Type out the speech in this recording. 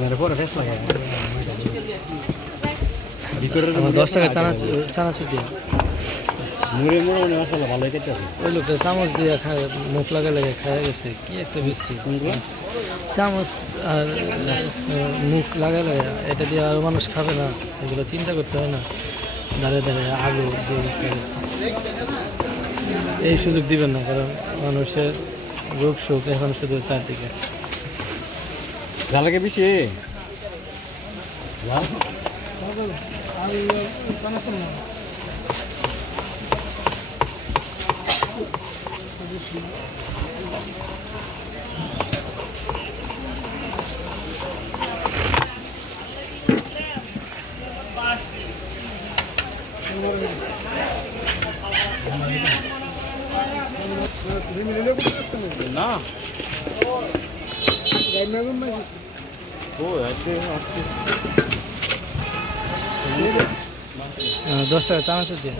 মেরে পরে ফেস লাগে আমার 10 টাকা চানাচুর দিয়ে মুড়ে মুড়ে মনে মশলা ভালোই খেতে হবে ওই লোকটা চামচ দিয়ে খায় মুখ লাগে খায় গেছে কি একটা বিশ্রী চামচ আর মুখ লাগে এটা দিয়ে আরও মানুষ খাবে না এগুলো চিন্তা করতে হয় না দাঁড়িয়ে দাঁড়িয়ে আলু দিয়ে খেয়ে গেছে এই সুযোগ দিবেন না কারণ মানুষের রোগ শোক এখন শুধু চারদিকে ঝালাকে বেশি ঝাল না ও আজকে আসছে 10 টাকা চানাচুর দিয়ে